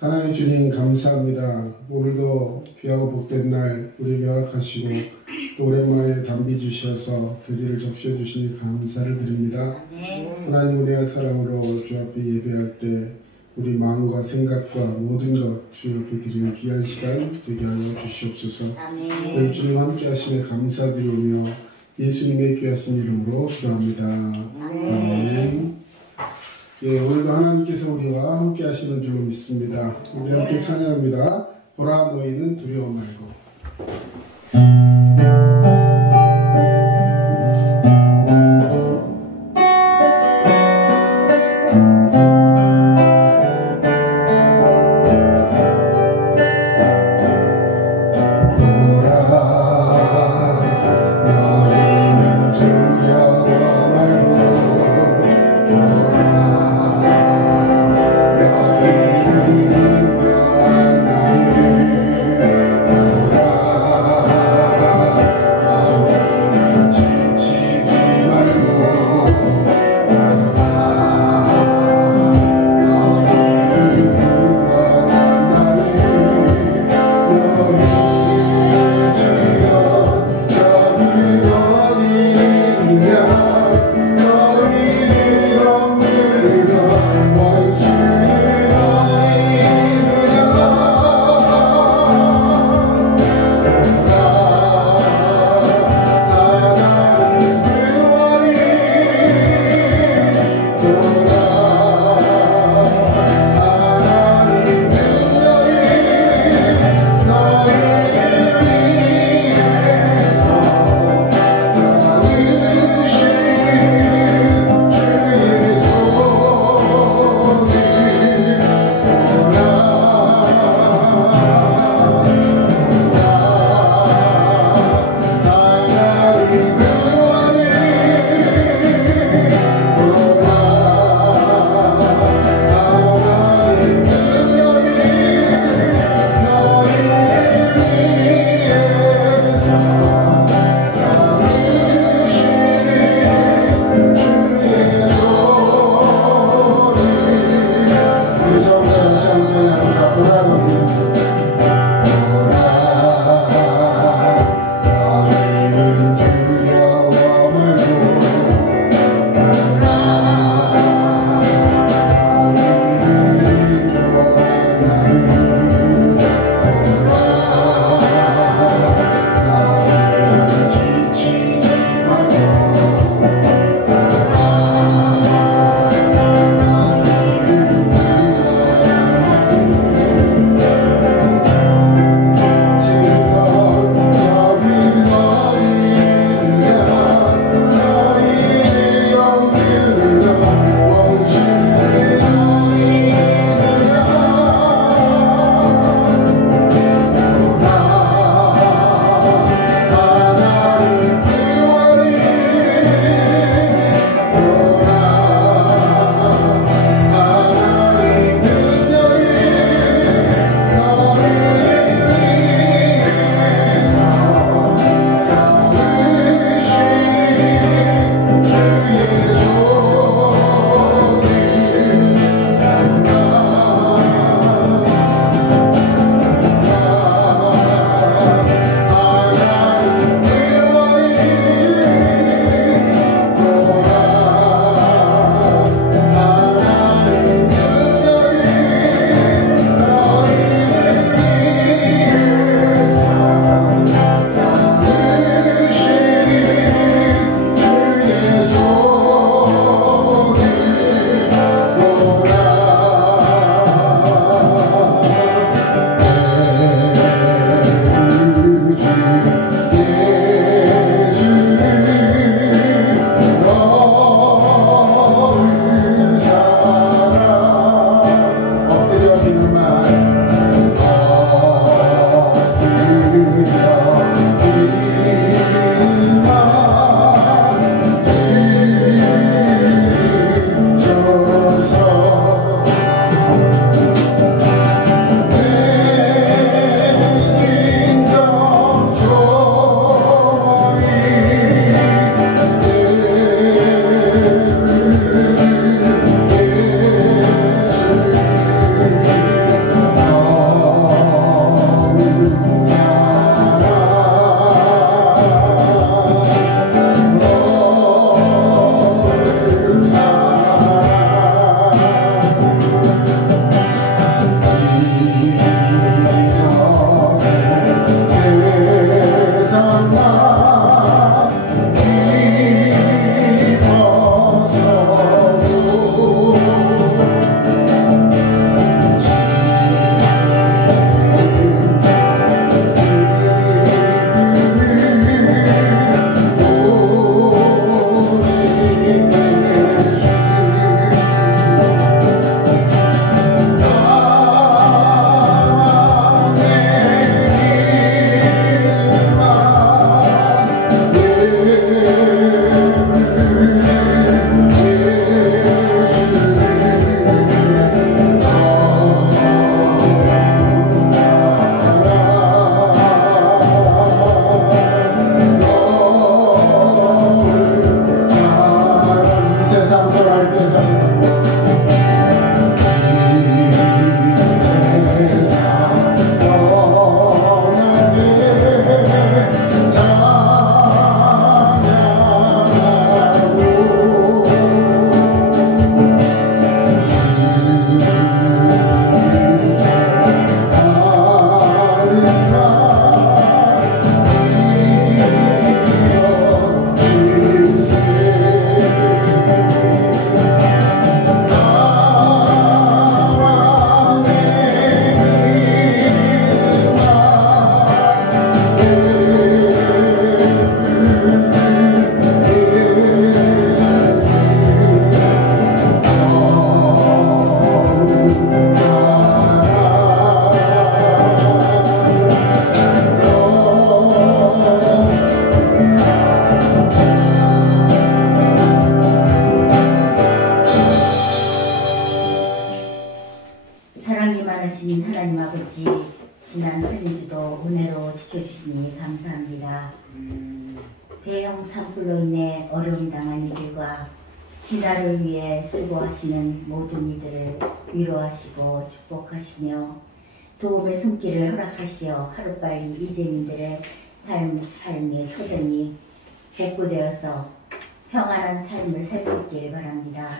사랑해 주님 감사합니다. 오늘도 귀하고 복된 날 우리에게 허락하시고 또 오랜만에 담비 주셔서 계절을 적셔 주시니 감사를 드립니다. 하나님 은혜와 사랑으로 주 앞에 예배할 때 우리 마음과 생각과 모든 것 주 옆에 드리는 귀한 시간 되게 하여 주시옵소서. 늘 주님 함께 하심에 감사드리오며 예수님의 귀하신 이름으로 기도합니다. 아멘. 예, 오늘도 하나님께서 우리와 함께 하시는 줄 믿습니다. 우리 함께 찬양합니다. 보라 너희는 두려워 말고. 보라 바랍니다. 대형 산불로 인해 어려움 당한 이들과 진화를 위해 수고하시는 모든 이들을 위로하시고 축복하시며 도움의 손길을 허락하시어 하루빨리 이재민들의 삶의 효전이 복구되어서 평안한 삶을 살 수 있기를 바랍니다.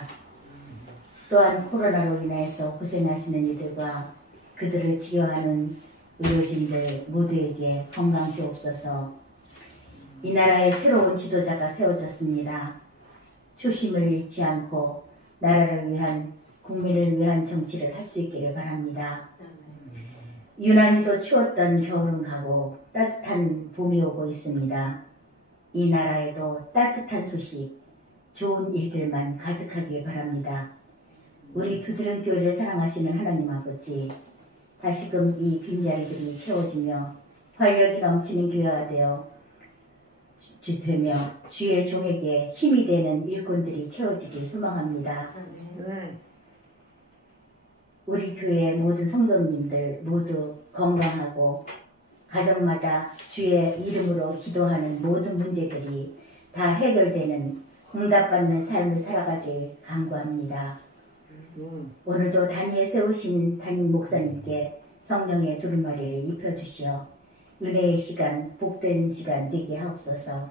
또한 코로나로 인해서 고생하시는 이들과 그들을 치료하는 의료진들 모두에게 건강 주옵소서. 이 나라에 새로운 지도자가 세워졌습니다. 초심을 잃지 않고 나라를 위한 국민을 위한 정치를 할 수 있기를 바랍니다. 유난히도 추웠던 겨울은 가고 따뜻한 봄이 오고 있습니다. 이 나라에도 따뜻한 소식, 좋은 일들만 가득하길 바랍니다. 우리 두드름 교회를 사랑하시는 하나님 아버지, 다시금 이 빈자리들이 채워지며 활력이 넘치는 교회가 되어 되며 주의 종에게 힘이 되는 일꾼들이 채워지길 소망합니다. 우리 교회의 모든 성도님들 모두 건강하고 가정마다 주의 이름으로 기도하는 모든 문제들이 다 해결되는 응답받는 삶을 살아가길 간구합니다. 오늘도 단위에 세우신 담임 목사님께 성령의 두루마리를 입혀주시어 은혜의 시간, 복된 시간 되게 하옵소서.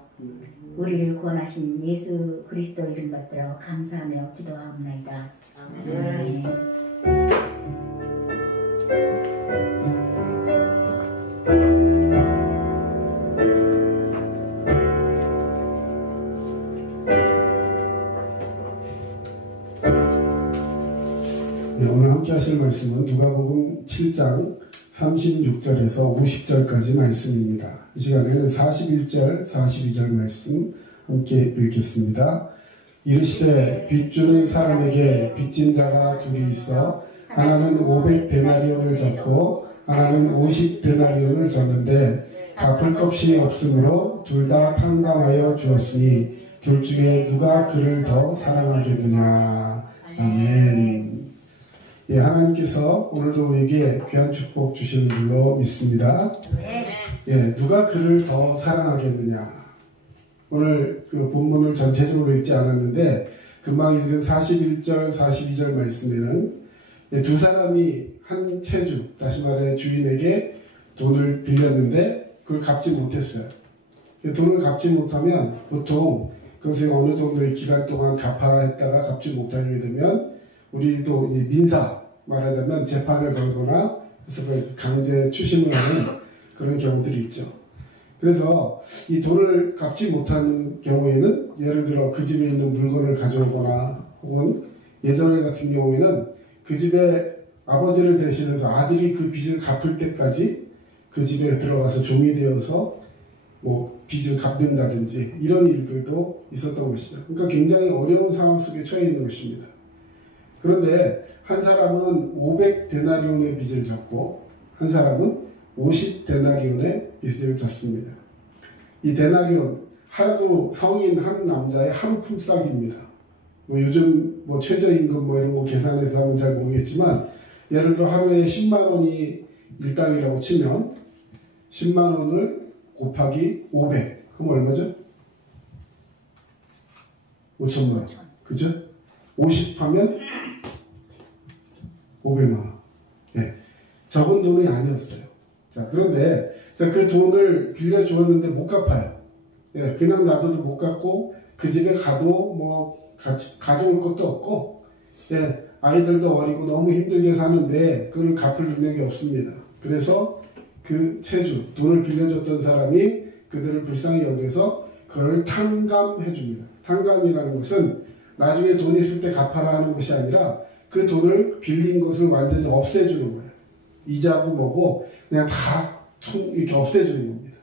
우리를 구원하신 예수 그리스도 이름 받들어 감사하며 기도하옵나이다. 아멘. 오늘 함께 하실 말씀은 누가복음 7장 36절에서 50절까지 말씀입니다. 이 시간에는 41절, 42절 말씀 함께 읽겠습니다. 이르시되 빚 주는 사람에게 빚진 자가 둘이 있어 하나는 500데나리온을 졌고 하나는 50데나리온을 졌는데 갚을 것이 없으므로 둘 다 탕감하여 주었으니 둘 중에 누가 그를 더 사랑하겠느냐. 아멘. 예, 하나님께서 오늘도 우리에게 귀한 축복 주시는 줄로 믿습니다. 예, 누가 그를 더 사랑하겠느냐. 오늘 그 본문을 전체적으로 읽지 않았는데 금방 읽은 41절, 42절 말씀에는 예, 두 사람이 한 채주, 다시 말해 주인에게 돈을 빌렸는데 그걸 갚지 못했어요. 돈을 갚지 못하면 보통 그것을 어느 정도의 기간 동안 갚아라 했다가 갚지 못하게 되면 우리도 민사 말하자면 재판을 걸거나 해서 강제 추심을 하는 그런 경우들이 있죠. 그래서 이 돈을 갚지 못하는 경우에는 예를 들어 그 집에 있는 물건을 가져오거나 혹은 예전에 같은 경우에는 그 집에 아버지를 대신해서 아들이 그 빚을 갚을 때까지 그 집에 들어가서 종이 되어서 뭐 빚을 갚는다든지 이런 일들도 있었던 것이죠. 그러니까 굉장히 어려운 상황 속에 처해 있는 것입니다. 그런데 한 사람은 500데나리온의 빚을 졌고 한 사람은 50데나리온의 빚을 졌습니다. 이 데나리온, 하루 성인 한 남자의 하루 품삯입니다. 뭐 요즘 뭐 최저임금 뭐 이런 거 계산해서 하면 잘 모르겠지만 예를 들어 하루에 10만 원이 일당이라고 치면 10만 원을 곱하기 500 하면 얼마죠? 5천만 원. 그죠? 50 하면 500만 원. 예. 적은 돈이 아니었어요. 자, 그런데 그 돈을 빌려주었는데 못 갚아요. 예, 그냥 놔둬도 못 갚고 그 집에 가도 뭐 같이 가져올 것도 없고 예, 아이들도 어리고 너무 힘들게 사는데 그걸 갚을 능력이 없습니다. 그래서 그 채주, 돈을 빌려줬던 사람이 그들을 불쌍히 여겨서 그걸 탕감해 줍니다. 탕감이라는 것은 나중에 돈 있을 때 갚아라 하는 것이 아니라 그 돈을 빌린 것을 완전히 없애주는 거예요. 이자고 뭐고 그냥 다 이렇게 없애주는 겁니다.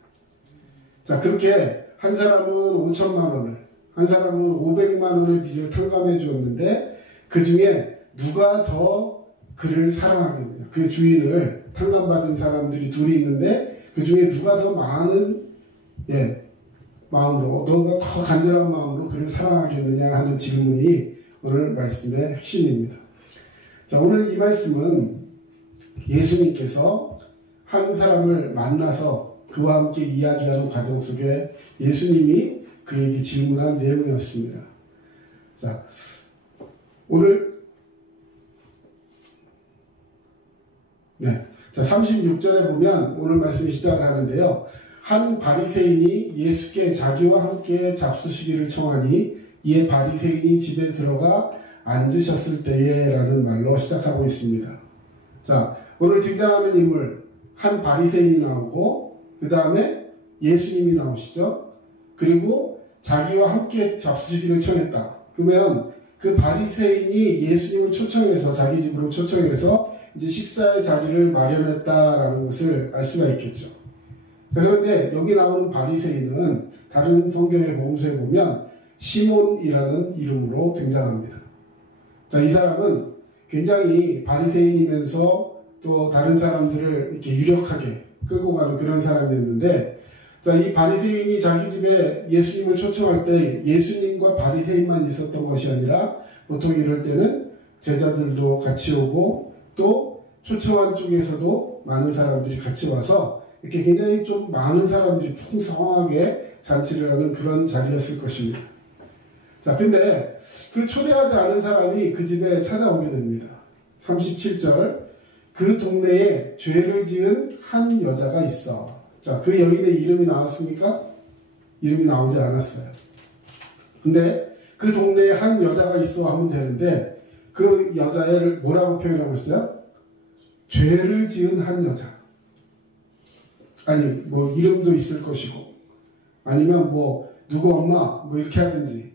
자, 그렇게 한 사람은 5천만 원을, 한 사람은 500만 원의 빚을 탕감해 주었는데 그 중에 누가 더 그를 사랑하겠느냐. 그 주인을 탕감받은 사람들이 둘이 있는데 그 중에 누가 더 많은 마음으로, 너가 더 간절한 마음으로 그를 사랑하겠느냐 하는 질문이 오늘 말씀의 핵심입니다. 자, 오늘 이 말씀은 예수님께서 한 사람을 만나서 그와 함께 이야기하는 과정 속에 예수님이 그에게 질문한 내용이었습니다. 자, 오늘 36절에 보면 오늘 말씀이 시작을 하는데요. 한 바리새인이 예수께 자기와 함께 잡수시기를 청하니 이에 바리새인이 집에 들어가 앉으셨을 때에 라는 말로 시작하고 있습니다. 자, 오늘 등장하는 인물 한 바리새인이 나오고 그 다음에 예수님이 나오시죠. 그리고 자기와 함께 잡수시기를 청했다. 그러면 그 바리새인이 예수님을 초청해서 자기 집으로 초청해서 이제 식사의 자리를 마련했다라는 것을 알 수가 있겠죠. 자, 그런데 여기 나오는 바리새인은 다른 성경의 복음서에 보면 시몬이라는 이름으로 등장합니다. 자, 이 사람은 굉장히 바리새인이면서 또 다른 사람들을 이렇게 유력하게 끌고 가는 그런 사람이었는데, 자, 이 바리새인이 자기 집에 예수님을 초청할 때 예수님과 바리새인만 있었던 것이 아니라 보통 이럴 때는 제자들도 같이 오고 또 초청한 쪽에서도 많은 사람들이 같이 와서 이렇게 굉장히 좀 많은 사람들이 풍성하게 잔치를 하는 그런 자리였을 것입니다. 자, 근데 그 초대하지 않은 사람이 그 집에 찾아오게 됩니다. 37절, 그 동네에 죄를 지은 한 여자가 있어. 자, 그 여인의 이름이 나왔습니까? 이름이 나오지 않았어요. 근데 그 동네에 한 여자가 있어 하면 되는데 그 여자애를 뭐라고 표현하고 있어요? 죄를 지은 한 여자. 아니, 뭐 이름도 있을 것이고 아니면 뭐 누구 엄마 뭐 이렇게 하든지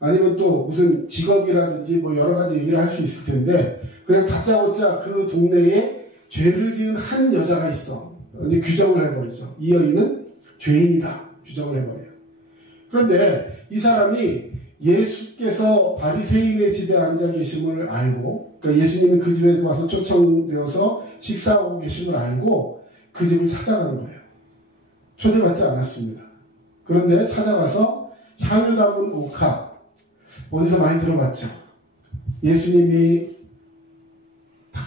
아니면 또 무슨 직업이라든지 뭐 여러 가지 얘기를 할 수 있을 텐데 그냥 다짜고짜 그 동네에 죄를 지은 한 여자가 있어. 이제 규정을 해버리죠. 이 여인은 죄인이다. 규정을 해버려요. 그런데 이 사람이 예수께서 바리새인의 집에 앉아 계심을 알고, 그러니까 예수님이 그 집에 와서 초청되어서 식사하고 계심을 알고 그 집을 찾아간 거예요. 초대받지 않았습니다. 그런데 찾아가서 향유 담은 옥합, 어디서 많이 들어봤죠? 예수님이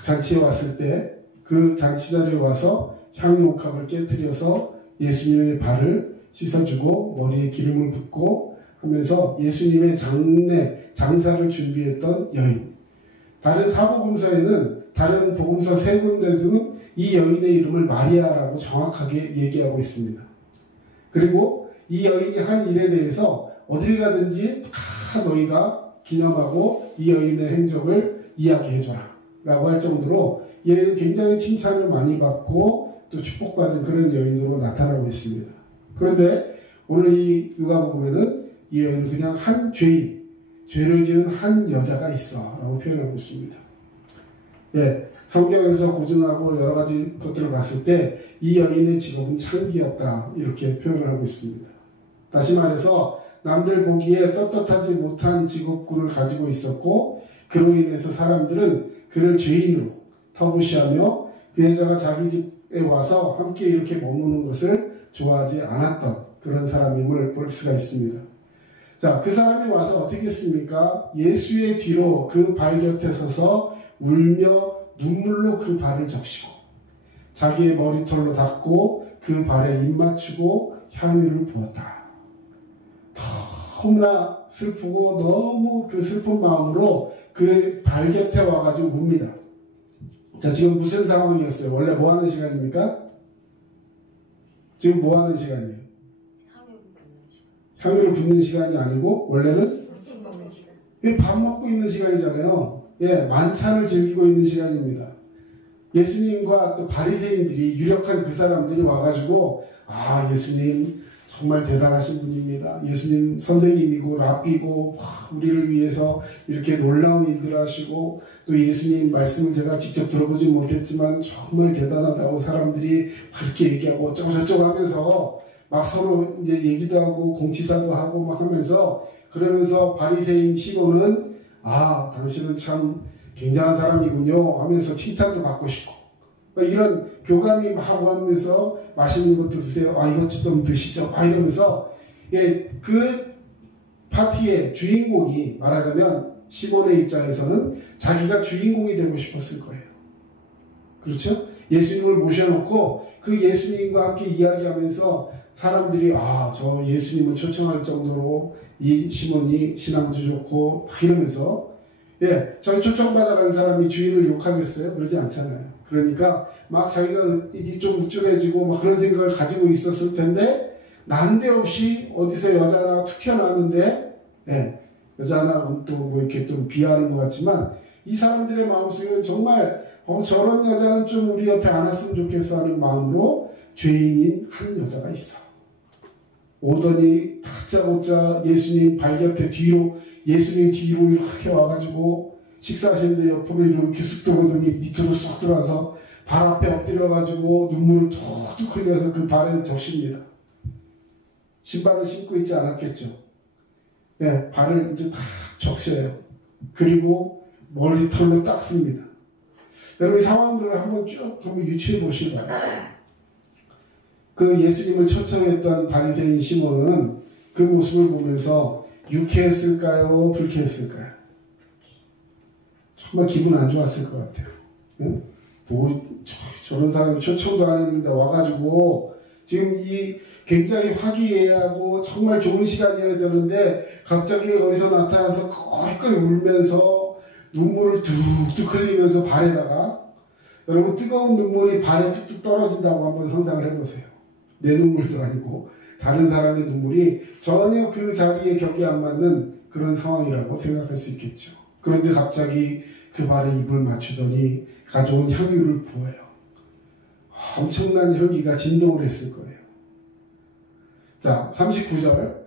잔치에 왔을 때 그 잔치 자리에 와서 향유 옥합을 깨뜨려서 예수님의 발을 씻어주고 머리에 기름을 붓고 하면서 예수님의 장사를 준비했던 여인. 다른 사복음서에는 다른 복음서 세 군데에서는 이 여인의 이름을 마리아라고 정확하게 얘기하고 있습니다. 그리고 이 여인이 한 일에 대해서 어딜 가든지 다 너희가 기념하고 이 여인의 행적을 이야기해줘라 라고 할 정도로 얘는 굉장히 칭찬을 많이 받고 또 축복받은 그런 여인으로 나타나고 있습니다. 그런데 오늘 이 누가복음에는 이 여인은 그냥 한 죄인, 죄를 지은 한 여자가 있어 라고 표현하고 있습니다. 예, 성경에서 고증하고 여러 가지 것들을 봤을 때 이 여인의 직업은 창기였다 이렇게 표현을 하고 있습니다. 다시 말해서 남들 보기에 떳떳하지 못한 직업군을 가지고 있었고 그로 인해서 사람들은 그를 죄인으로 터부시하며 그 여자가 자기 집에 와서 함께 이렇게 머무는 것을 좋아하지 않았던 그런 사람임을 볼 수가 있습니다. 자, 그 사람이 와서 어떻게 했습니까? 예수의 뒤로 그 발 곁에 서서 울며 눈물로 그 발을 적시고 자기의 머리털로 닦고 그 발에 입 맞추고 향유를 부었다. 너무나 슬프고 너무 그 슬픈 마음으로 그 발 곁에 와가지고 웁니다. 자, 지금 무슨 상황이었어요? 원래 뭐 하는 시간입니까? 지금 뭐 하는 시간이에요? 향유를 붓는 시간이 아니고 원래는 밥 먹고 있는 시간이잖아요. 예, 만찬을 즐기고 있는 시간입니다. 예수님과 또 바리새인들이 유력한 그 사람들이 와가지고 아, 예수님 정말 대단하신 분입니다. 예수님 선생님이고 랍비고 우리를 위해서 이렇게 놀라운 일들을 하시고 또 예수님 말씀을 제가 직접 들어보지 못했지만 정말 대단하다고 사람들이 그렇게 얘기하고 어쩌고 저쩌고 하면서 막 서로 이제 얘기도 하고 공치사도 하고 막 하면서 그러면서 바리새인 시몬은 아, 당신은 참 굉장한 사람이군요 하면서 칭찬도 받고 싶고 이런 교감이 막 하면서 맛있는 것도 드세요. 아, 이것 좀 드시죠. 막 이러면서 예, 그 파티의 주인공이 말하자면 시몬의 입장에서는 자기가 주인공이 되고 싶었을 거예요. 그렇죠? 예수님을 모셔놓고 그 예수님과 함께 이야기하면서 사람들이 저 예수님을 초청할 정도로 이 시몬이 신앙도 좋고 막 이러면서 저기 초청받아간 사람이 주인을 욕하겠어요? 그러지 않잖아요. 그러니까 막 자기가 이게 좀 우쭐해지고 막 그런 생각을 가지고 있었을 텐데 난데없이 어디서 여자 하나 툭 튀어나왔는데 여자 하나 또 뭐 이렇게 또 비하하는 것 같지만 이 사람들의 마음속에는 정말 저런 여자는 좀 우리 옆에 안 왔으면 좋겠어 하는 마음으로 죄인인 한 여자가 있어. 오더니 다짜고짜 예수님 발곁에 예수님 뒤로 이렇게 와가지고 식사하시는데 옆으로 이렇게 쑥 들어오더니 밑으로 쏙 들어와서 발 앞에 엎드려가지고 눈물을 툭툭 흘려서 그 발을 적십니다. 신발을 신고 있지 않았겠죠. 발을 이제 다 적셔요. 그리고 머리털로 닦습니다. 여러분 이 상황들을 한번 유추해 보시기 바랍니다. 그 예수님을 초청했던 바리새인 시몬은 그 모습을 보면서 유쾌했을까요? 불쾌했을까요? 정말 기분 안 좋았을 것 같아요. 저런 사람이 초청도 안 했는데 와가지고 지금 이 굉장히 화기애애하고 정말 좋은 시간이어야 되는데 갑자기 어디서 나타나서 거의 울면서 눈물을 뚝뚝 흘리면서 발에다가 여러분 뜨거운 눈물이 발에 뚝뚝 떨어진다고 한번 상상을 해보세요. 내 눈물도 아니고 다른 사람의 눈물이 전혀 그 자리에 격이 안 맞는 그런 상황이라고 생각할 수 있겠죠. 그런데 갑자기 그 발에 입을 맞추더니 가져온 향유를 부어요. 엄청난 혈기가 진동을 했을 거예요. 자, 39절.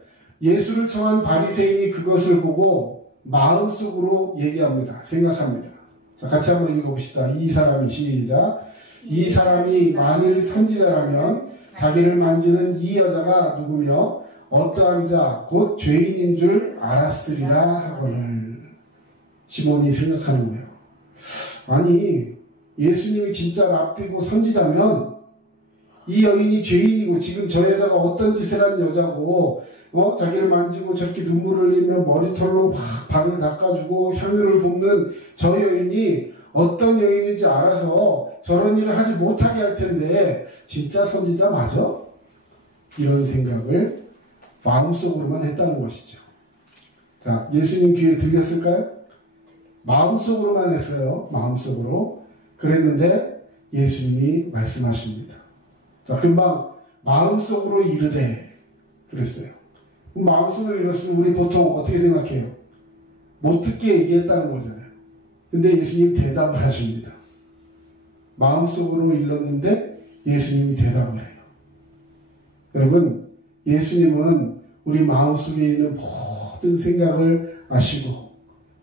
예수를 청한 바리새인이 그것을 보고 마음속으로 얘기합니다. 생각합니다. 자, 같이 한번 읽어봅시다. 이 사람이 시작. 이 사람이 만일 선지자라면 자기를 만지는 이 여자가 누구며 어떠한 자 곧 죄인인 줄 알았으리라 하거늘. 시몬이 생각하는 거예요. 아니 예수님이 진짜 랍비고 선지자면 이 여인이 죄인이고 지금 저 여자가 어떤 짓을 한 여자고 자기를 만지고 저렇게 눈물을 흘리며 머리털로 막 발을 닦아주고 향유를 붓는 저 여인이 어떤 여인인지 알아서 저런 일을 하지 못하게 할 텐데 진짜 선지자 맞아? 이런 생각을 마음속으로만 했다는 것이죠. 자, 예수님 귀에 들렸을까요? 마음속으로만 했어요. 마음속으로. 그랬는데 예수님이 말씀하십니다. 자, 금방 마음속으로 이르되 그랬어요. 마음속으로 이뤘으면 우리 보통 어떻게 생각해요? 못 듣게 얘기했다는 거잖아요. 근데 예수님 대답을 하십니다. 마음속으로 일렀는데 예수님이 대답을 해요. 여러분, 예수님은 우리 마음속에 있는 모든 생각을 아시고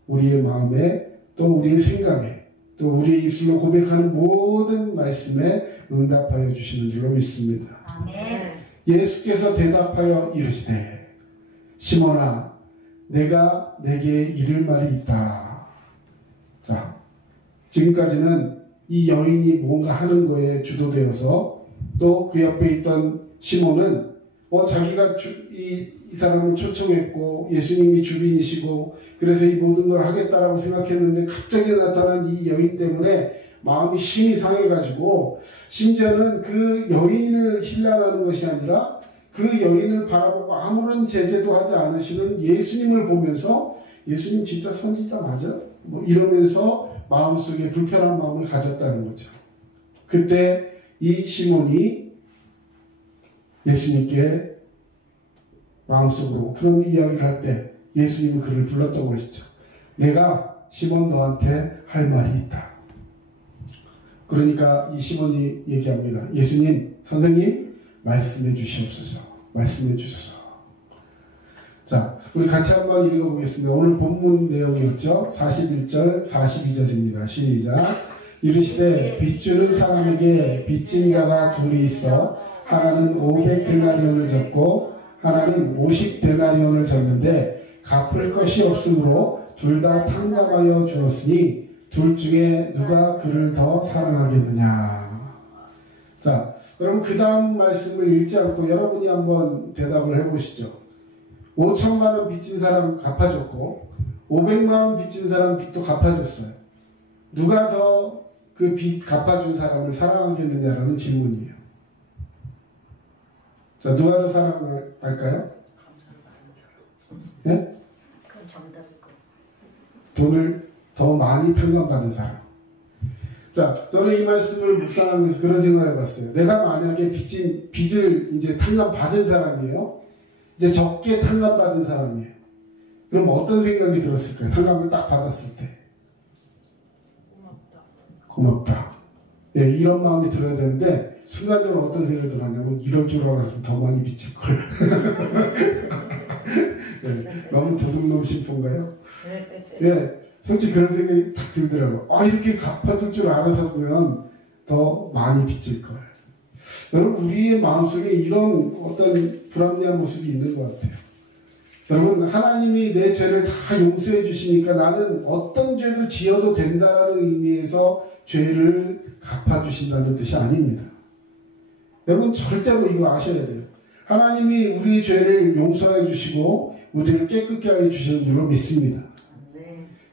우리의 마음에 또 우리의 생각에 또 우리의 입술로 고백하는 모든 말씀에 응답하여 주시는 줄로 믿습니다. 아멘. 예수께서 대답하여 이르시되 시몬아 내가 내게 이를 말이 있다. 자, 지금까지는 이 여인이 뭔가 하는 거에 주도되어서 또 그 옆에 있던 시몬은 자기가 이 사람을 초청했고 예수님이 주빈이시고 그래서 이 모든 걸 하겠다라고 생각했는데 갑자기 나타난 이 여인 때문에 마음이 심히 상해가지고 심지어는 그 여인을 힐난하는 것이 아니라 그 여인을 바라보고 아무런 제재도 하지 않으시는 예수님을 보면서 예수님 진짜 선지자 맞아? 이러면서 마음속에 불편한 마음을 가졌다는 거죠. 그때 이 시몬이 예수님께 마음속으로 그런 이야기를 할 때 예수님은 그를 불렀던 것이죠. 내가 시몬 너한테 할 말이 있다. 그러니까 이 시몬이 얘기합니다. 예수님, 선생님 말씀해 주시옵소서. 말씀해 주셔서. 자, 우리 같이 한번 읽어보겠습니다. 오늘 본문 내용이었죠. 41절, 42절입니다. 시작. 이르시되 빚주는 사람에게 빚진 자가 둘이 있어 하나는 500데나리온을 졌고 하나는 50데나리온을 졌는데 갚을 것이 없으므로 둘 다 탕감하여 주었으니 둘 중에 누가 그를 더 사랑하겠느냐. 자, 여러분 그 다음 말씀을 읽지 않고 여러분이 한번 대답을 해보시죠. 5천만 원 빚진 사람 갚아줬고 500만 원 빚진 사람 빚도 갚아줬어요. 누가 더 그 빚 갚아준 사람을 사랑하겠느냐라는 질문이에요. 자, 누가 더 사랑할까요? 예? 그건 정답일 거. 돈을 더 많이 탕감받은 사람. 자, 저는 이 말씀을 묵상하면서 그런 생각을 해봤어요. 내가 만약에 빚을 이제 탕감받은 사람이에요. 이제 적게 탕감받은 사람이에요. 그럼 어떤 생각이 들었을까요? 탕감을 딱 받았을 때. 고맙다. 예, 이런 마음이 들어야 되는데 순간적으로 어떤 생각이 들었냐면 이럴 줄 알았으면 더 많이 빚질걸. 예, 너무 도둑놈 심포인가요? 예, 솔직히 그런 생각이 딱 들더라고요. 이렇게 갚아줄 줄 알았으면 더 많이 빚질걸. 여러분, 우리의 마음속에 이런 어떤 불합리한 모습이 있는 것 같아요. 여러분, 하나님이 내 죄를 다 용서해 주시니까 나는 어떤 죄도 지어도 된다라는 의미에서 죄를 갚아주신다는 뜻이 아닙니다. 여러분, 절대로 이거 아셔야 돼요. 하나님이 우리 죄를 용서해 주시고 우리를 깨끗게 하여 주시는 줄로 믿습니다.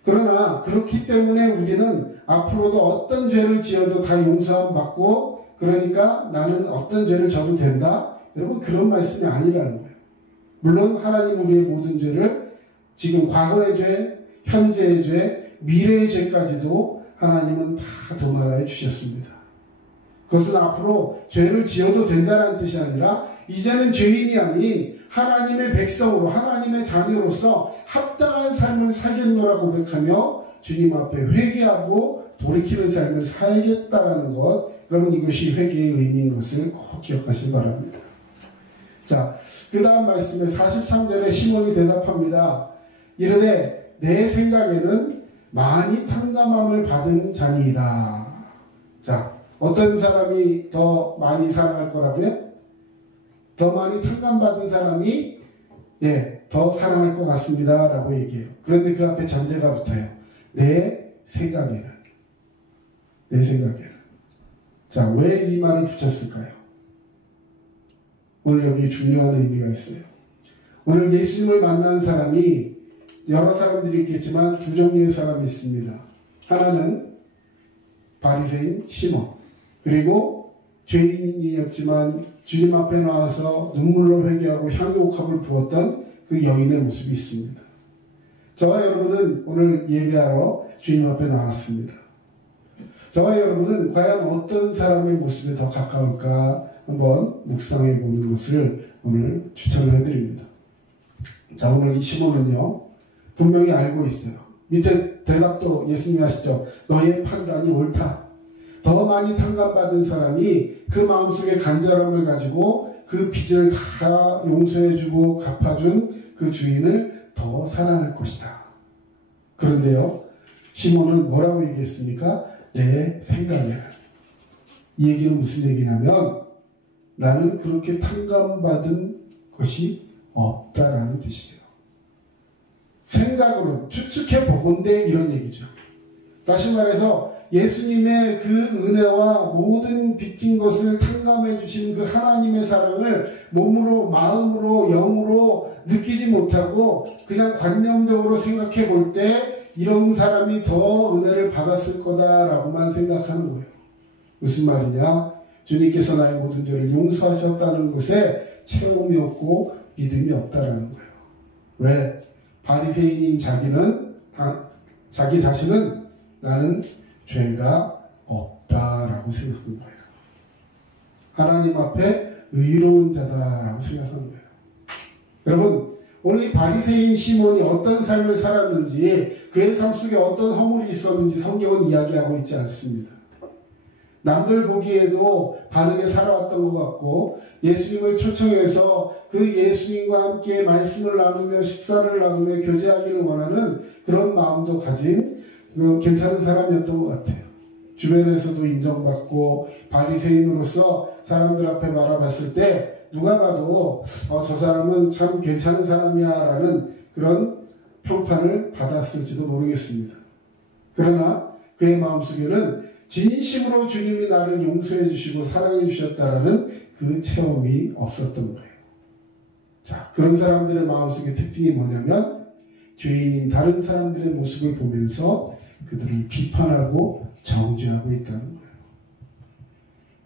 그러나 그렇기 때문에 우리는 앞으로도 어떤 죄를 지어도 다 용서함 받고, 그러니까 나는 어떤 죄를 져도 된다? 여러분, 그런 말씀이 아니라는 거예요. 물론 하나님 우리의 모든 죄를, 지금 과거의 죄, 현재의 죄, 미래의 죄까지도 하나님은 다 도말하여 주셨습니다. 그것은 앞으로 죄를 지어도 된다는 뜻이 아니라 이제는 죄인이 아닌 하나님의 백성으로, 하나님의 자녀로서 합당한 삶을 살겠노라 고백하며 주님 앞에 회개하고 돌이키는 삶을 살겠다라는 것, 여러분, 이것이 회개의 의미인 것을 꼭 기억하시기 바랍니다. 자, 그 다음 말씀에 43절에 시몬이 대답합니다. 이르되 내 생각에는 많이 탕감함을 받은 자니이다. 자, 어떤 사람이 더 많이 사랑할 거라고요? 더 많이 탕감받은 사람이 더 사랑할 것 같습니다 라고 얘기해요. 그런데 그 앞에 전제가 붙어요. 내 생각에는. 내 생각에는. 자, 왜 이 말을 붙였을까요? 오늘 여기 중요한 의미가 있어요. 오늘 예수님을 만난 사람이 여러 사람들이 있겠지만 두 종류의 사람이 있습니다. 하나는 바리새인 시몬, 그리고 죄인이었지만 주님 앞에 나와서 눈물로 회개하고 향유옥합을 부었던 그 여인의 모습이 있습니다. 저와 여러분은 오늘 예배하러 주님 앞에 나왔습니다. 저와 여러분은 과연 어떤 사람의 모습에 더 가까울까 한번 묵상해 보는 것을 오늘 추천을 해드립니다. 자, 오늘 이 시몬은요, 분명히 알고 있어요. 밑에 대답도 예수님이 하시죠. 너의 판단이 옳다. 더 많이 탕감받은 사람이 그 마음속에 간절함을 가지고 그 빚을 다 용서해주고 갚아준 그 주인을 더 사랑할 것이다. 그런데요, 시몬은 뭐라고 얘기했습니까? 내 생각에는. 이 얘기는 무슨 얘기냐면 나는 그렇게 탕감받은 것이 없다라는 뜻이에요. 생각으로 추측해 보건대 이런 얘기죠. 다시 말해서 예수님의 그 은혜와 모든 빚진 것을 탕감해 주신 그 하나님의 사랑을 몸으로, 마음으로, 영으로 느끼지 못하고 그냥 관념적으로 생각해 볼 때 이런 사람이 더 은혜를 받았을 거다라고만 생각하는 거예요. 무슨 말이냐? 주님께서 나의 모든 죄를 용서하셨다는 것에 체험이 없고 믿음이 없다라는 거예요. 왜? 바리새인인 자기 자신은 나는 죄가 없다라고 생각한 거예요. 하나님 앞에 의로운 자다라고 생각한 거예요. 여러분, 오늘 이 바리새인 시몬이 어떤 삶을 살았는지, 그의 삶 속에 어떤 허물이 있었는지 성경은 이야기하고 있지 않습니다. 남들 보기에도 바르게 살아왔던 것 같고, 예수님을 초청해서 그 예수님과 함께 말씀을 나누며 식사를 나누며 교제하기를 원하는 그런 마음도 가진 괜찮은 사람이었던 것 같아요. 주변에서도 인정받고 바리새인으로서 사람들 앞에 바라봤을 때 누가 봐도 저 사람은 참 괜찮은 사람이야 라는 그런 평판을 받았을지도 모르겠습니다. 그러나 그의 마음속에는 진심으로 주님이 나를 용서해 주시고 사랑해 주셨다라는 그 체험이 없었던 거예요. 자, 그런 사람들의 마음속의 특징이 뭐냐면 죄인인 다른 사람들의 모습을 보면서 그들을 비판하고 정죄하고 있다는 거예요.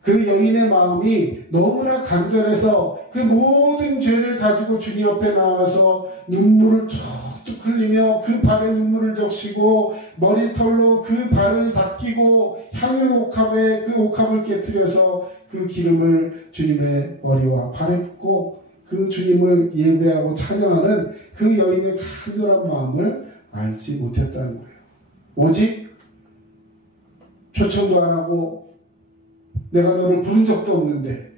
그 여인의 마음이 너무나 간절해서 그 모든 죄를 가지고 주님 옆에 나와서 눈물을 툭툭 흘리며 그 발에 눈물을 적시고 머리털로 그 발을 닦이고 향유 옥합에 그 옥합을 깨뜨려서 그 기름을 주님의 머리와 발에 붓고 그 주님을 예배하고 찬양하는 그 여인의 간절한 마음을 알지 못했다는 거예요. 오직 초청도 안 하고 내가 너를 부른 적도 없는데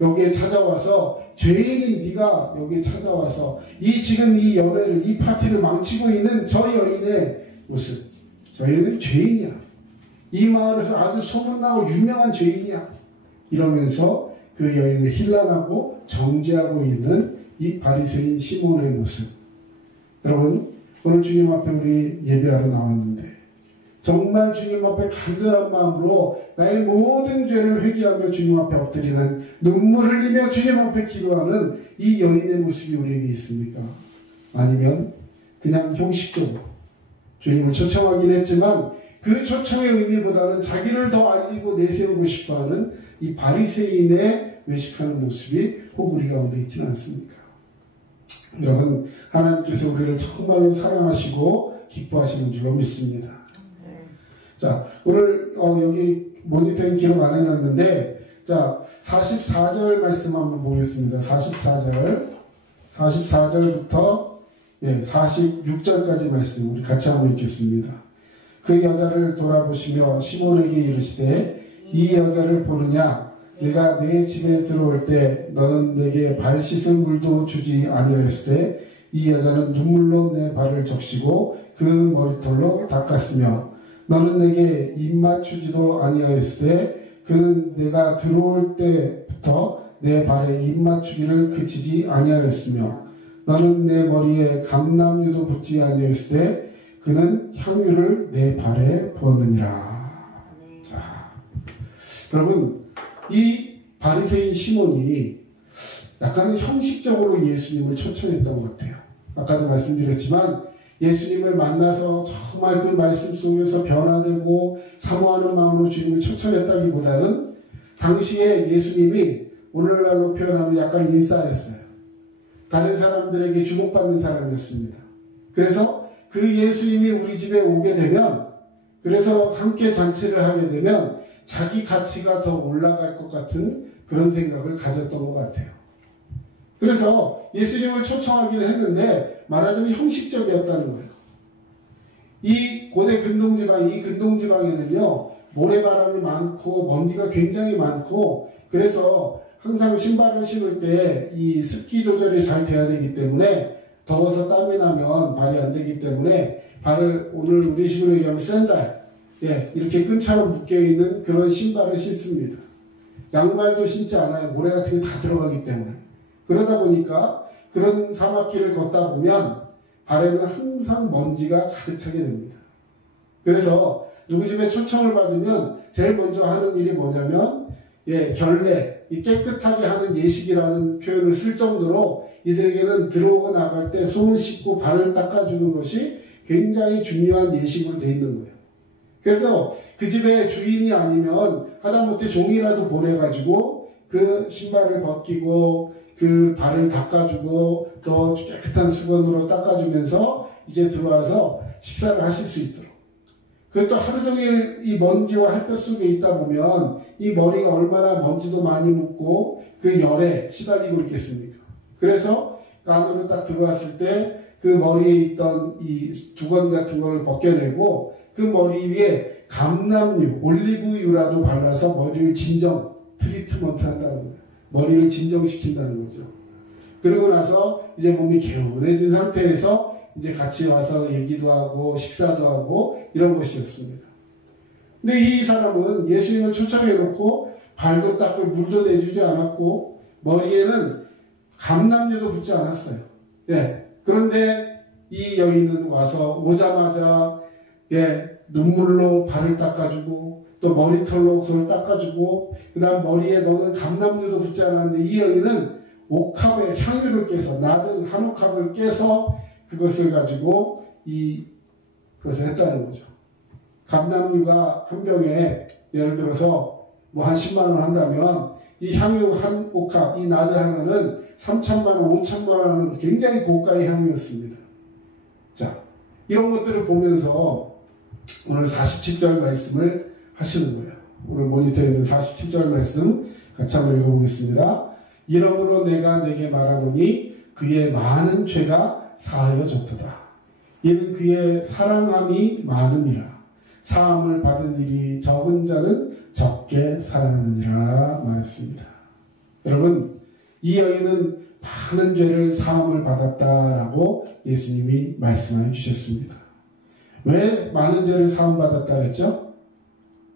여기에 찾아와서 죄인인 네가 여기에 찾아와서 지금 이 연애를 이 파티를 망치고 있는 저 여인의 모습, 저 여인은 죄인이야. 이 마을에서 아주 소문나고 유명한 죄인이야. 이러면서 그 여인을 힐난하고 정죄하고 있는 이 바리새인 시몬의 모습. 여러분, 오늘 주님 앞에 우리 예배하러 나왔는데 정말 주님 앞에 간절한 마음으로 나의 모든 죄를 회개하며 주님 앞에 엎드리는 눈물을 흘리며 주님 앞에 기도하는 이 여인의 모습이 우리에게 있습니까? 아니면 그냥 형식적으로 주님을 초청하긴 했지만 그 초청의 의미보다는 자기를 더 알리고 내세우고 싶어하는 이 바리새인의 외식하는 모습이 혹 우리 가운데 있지는 않습니까? 여러분, 하나님께서 우리를 정말로 사랑하시고 기뻐하시는 줄로 믿습니다. 자, 오늘 여기 모니터링 기록 안 해놨는데, 자, 44절 말씀 한번 보겠습니다. 44절부터 46절까지 말씀 우리 같이 한번 읽겠습니다. 그 여자를 돌아보시며 시몬에게 이르시되 이 여자를 보느냐? 내가 내 집에 들어올 때 너는 내게 발 씻을 물도 주지 아니하였으되 이 여자는 눈물로 내 발을 적시고 그 머리털로 닦았으며 너는 내게 입 맞추지도 아니하였으되 그는 내가 들어올 때부터 내 발에 입 맞추기를 그치지 아니하였으며 너는 내 머리에 감람유도 붓지 아니하였으되 그는 향유를 내 발에 부었느니라. 자, 여러분, 이 바리새인 시몬이 약간은 형식적으로 예수님을 초청했던 것 같아요. 아까도 말씀드렸지만 예수님을 만나서 정말 그 말씀 속에서 변화되고 사모하는 마음으로 주님을 초청했다기보다는 당시에 예수님이 오늘날로 표현하면 약간 인싸였어요. 다른 사람들에게 주목받는 사람이었습니다. 그래서 그 예수님이 우리 집에 오게 되면, 그래서 함께 잔치를 하게 되면 자기 가치가 더 올라갈 것 같은 그런 생각을 가졌던 것 같아요. 그래서 예수님을 초청하기는 했는데 말하자면 형식적이었다는 거예요. 이 고대 근동지방, 이 근동지방에는요 모래바람이 많고 먼지가 굉장히 많고, 그래서 항상 신발을 신을 때 이 습기 조절이 잘 돼야 되기 때문에 더워서 땀이 나면 발이 안 되기 때문에 발을, 오늘 우리 식으로 얘기하면 샌들, 이렇게 끈처럼 묶여있는 그런 신발을 신습니다. 양말도 신지 않아요. 모래 같은 게 다 들어가기 때문에. 그러다 보니까 그런 사막길을 걷다 보면 발에는 항상 먼지가 가득 차게 됩니다. 그래서 누구 집에 초청을 받으면 제일 먼저 하는 일이 뭐냐면 결례, 이 깨끗하게 하는 예식이라는 표현을 쓸 정도로 이들에게는 들어오고 나갈 때 손을 씻고 발을 닦아주는 것이 굉장히 중요한 예식으로 되어 있는 거예요. 그래서 그 집의 주인이 아니면 하다못해 종이라도 보내가지고 그 신발을 벗기고 그 발을 닦아주고 또 깨끗한 수건으로 닦아주면서 이제 들어와서 식사를 하실 수 있도록. 그것도 하루 종일 이 먼지와 햇볕 속에 있다 보면 이 머리가 얼마나 먼지도 많이 묻고 그 열에 시달리고 있겠습니까? 그래서 그 안으로 딱 들어왔을 때 그 머리에 있던 이 두건 같은 걸 벗겨내고 그 머리 위에 감람유, 올리브유라도 발라서 머리를 진정, 트리트먼트 한다는 거예요. 머리를 진정시킨다는 거죠. 그러고 나서 이제 몸이 개운해진 상태에서 이제 같이 와서 얘기도 하고 식사도 하고 이런 것이었습니다. 근데 이 사람은 예수님을 초청해놓고 발도 닦고 물도 내주지 않았고 머리에는 감람유도 붓지 않았어요. 그런데 이 여인은 와서 오자마자 눈물로 발을 닦아주고 또 머리털로 그걸 닦아주고 그 다음 머리에 너는 감람유도 붓지 않았는데 이 여인은 옥합에 향유를 깨서 나등 한 옥합을 깨서 그것을 가지고 그것을 했다는 거죠. 감남류가 한 병에 예를 들어서 뭐 한 10만 원 한다면 이 향유 한 옥합, 이 나드 하나는 3천만 원, 5천만 원 하는 굉장히 고가의 향유였습니다. 자, 이런 것들을 보면서 오늘 47절 말씀을 하시는 거예요. 오늘 모니터에 있는 47절 말씀 같이 한번 읽어보겠습니다. 이러므로 내가 내게 말하노니 그의 많은 죄가 사하여졌도다. 이는 그의 사랑함이 많음이라. 사함을 받은 일이 적은 자는 적게 사랑하느니라 말했습니다. 여러분, 이 여인은 많은 죄를 사함을 받았다라고 예수님이 말씀해 주셨습니다. 왜 많은 죄를 사함 받았다 그랬죠?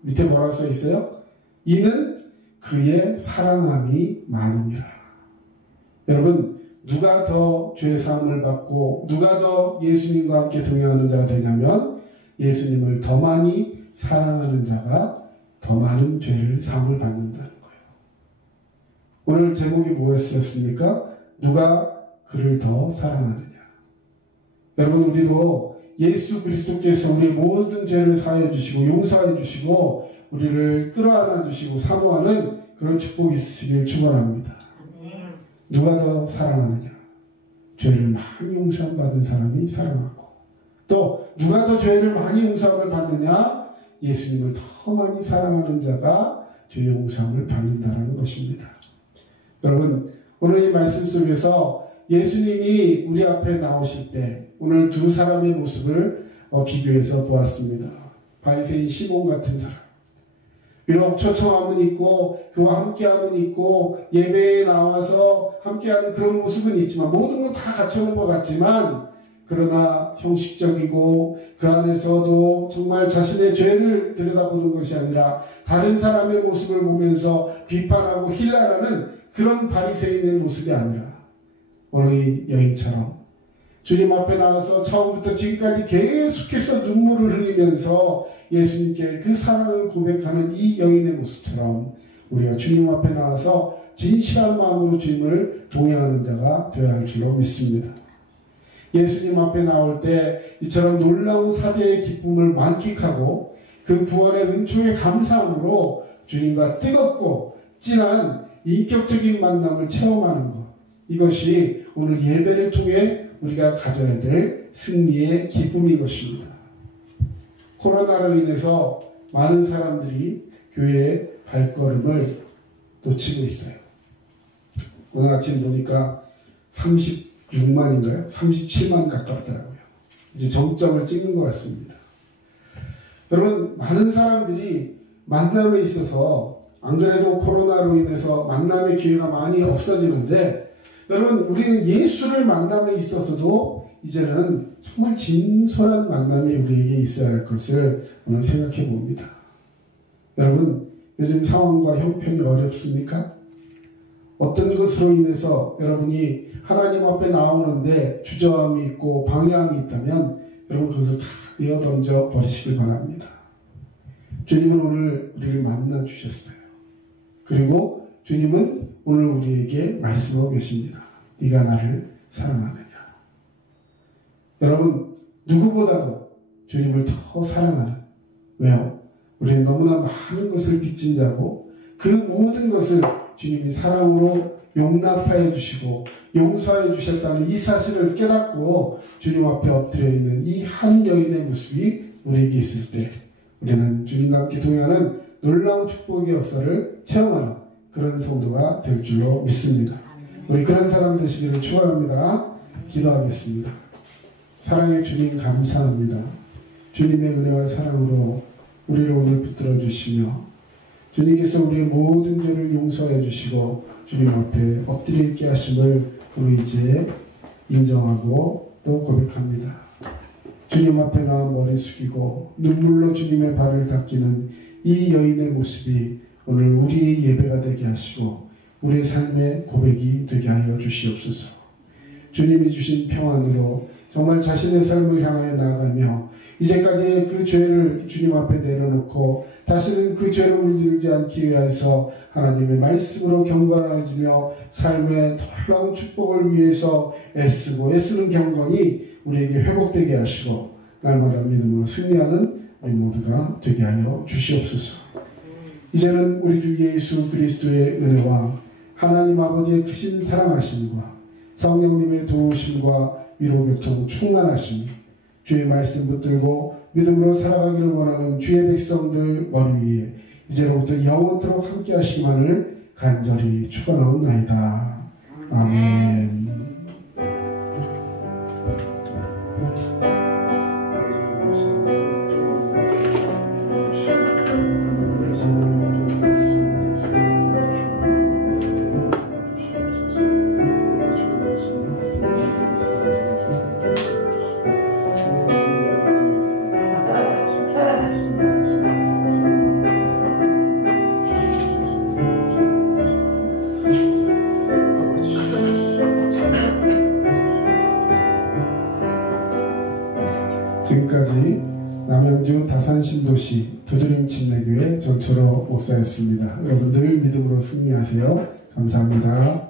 밑에 뭐라고 써 있어요? 이는 그의 사랑함이 많음이라. 여러분, 누가 더 죄 사함을 받고 누가 더 예수님과 함께 동행하는 자가 되냐면 예수님을 더 많이 사랑하는 자가 더 많은 죄를 사함을 받는다는 거예요. 오늘 제목이 뭐였습니까? 누가 그를 더 사랑하느냐. 여러분, 우리도 예수 그리스도께서 우리의 모든 죄를 사하여 주시고 용서해 주시고 우리를 끌어안아 주시고 사모하는 그런 축복이 있으시길 축원합니다. 누가 더 사랑하느냐? 죄를 많이 용서함 받은 사람이 사랑하고, 또 누가 더 죄를 많이 용서함을 받느냐? 예수님을 더 많이 사랑하는 자가 죄 용서함을 받는다는 것입니다. 여러분, 오늘 이 말씀 속에서 예수님이 우리 앞에 나오실 때 오늘 두 사람의 모습을 비교해서 보았습니다. 바리새인 시몬 같은 사람, 비록 초청함은 있고 그와 함께함은 있고 예배에 나와서 함께하는 그런 모습은 있지만 모든 건 다 갖춰놓은 것 같지만, 그러나 형식적이고 그 안에서도 정말 자신의 죄를 들여다보는 것이 아니라 다른 사람의 모습을 보면서 비판하고 힐난하는 그런 바리새인의 모습이 아니라 오늘 이 여인처럼 주님 앞에 나와서 처음부터 지금까지 계속해서 눈물을 흘리면서 예수님께 그 사랑을 고백하는 이 여인의 모습처럼 우리가 주님 앞에 나와서 진실한 마음으로 주님을 동행하는 자가 되어야 할 줄로 믿습니다. 예수님 앞에 나올 때 이처럼 놀라운 사죄의 기쁨을 만끽하고 그 구원의 은총의 감사함으로 주님과 뜨겁고 진한 인격적인 만남을 체험하는 것, 이것이 오늘 예배를 통해 우리가 가져야 될 승리의 기쁨인 것입니다. 코로나로 인해서 많은 사람들이 교회의 발걸음을 놓치고 있어요. 오늘 아침 보니까 36만인가요? 37만 가깝더라고요. 이제 정점을 찍는 것 같습니다. 여러분, 많은 사람들이 만남에 있어서 안 그래도 코로나로 인해서 만남의 기회가 많이 없어지는데, 여러분, 우리는 예수를 만남에 있어서도 이제는 정말 진솔한 만남이 우리에게 있어야 할 것을 오늘 생각해 봅니다. 여러분, 요즘 상황과 형편이 어렵습니까? 어떤 것으로 인해서 여러분이 하나님 앞에 나오는데 주저함이 있고 방해함이 있다면 여러분 그것을 다 내어던져 버리시길 바랍니다. 주님은 오늘 우리를 만나 주셨어요. 그리고 주님은 오늘 우리에게 말씀하고 계십니다. 네가 나를 사랑하느냐. 여러분, 누구보다도 주님을 더 사랑하는, 왜요? 우리는 너무나 많은 것을 빚진 자고 그 모든 것을 주님이 사랑으로 용납하여 주시고 용서해 주셨다는 이 사실을 깨닫고 주님 앞에 엎드려 있는 이 한 여인의 모습이 우리에게 있을 때 우리는 주님과 함께 동행하는 놀라운 축복의 역사를 체험하는 그런 성도가 될 줄로 믿습니다. 우리 그런 사람 되시기를 축원합니다. 기도하겠습니다. 사랑의 주님, 감사합니다. 주님의 은혜와 사랑으로 우리를 오늘 붙들어 주시며 주님께서 우리의 모든 죄를 용서해 주시고 주님 앞에 엎드려 있게 하심을 우리 이제 인정하고 또 고백합니다. 주님 앞에 나와 머리 숙이고 눈물로 주님의 발을 닦이는 이 여인의 모습이 오늘 우리의 예배가 되게 하시고 우리의 삶의 고백이 되게 하여 주시옵소서. 주님이 주신 평안으로 정말 자신의 삶을 향하여 나아가며 이제까지 그 죄를 주님 앞에 내려놓고 다시는 그 죄로 물들지 않기 위해서 하나님의 말씀으로 경건해지며 삶의 놀라운 축복을 위해서 애쓰고 애쓰는 경건이 우리에게 회복되게 하시고 날마다 믿음으로 승리하는 우리 모두가 되게 하여 주시옵소서. 이제는 우리 주 예수 그리스도의 은혜와 하나님 아버지의 크신 사랑하심과 성령님의 도우심과 위로교통 충만하심이 주의 말씀 붙들고 믿음으로 살아가기를 원하는 주의 백성들 머리 위에 이제로부터 영원토록 함께 하시기만을 간절히 축원하옵나이다. 아멘. 지금까지 남양주 다산신도시 두드림 침례교회 정철호 목사였습니다. 여러분 늘 믿음으로 승리하세요. 감사합니다.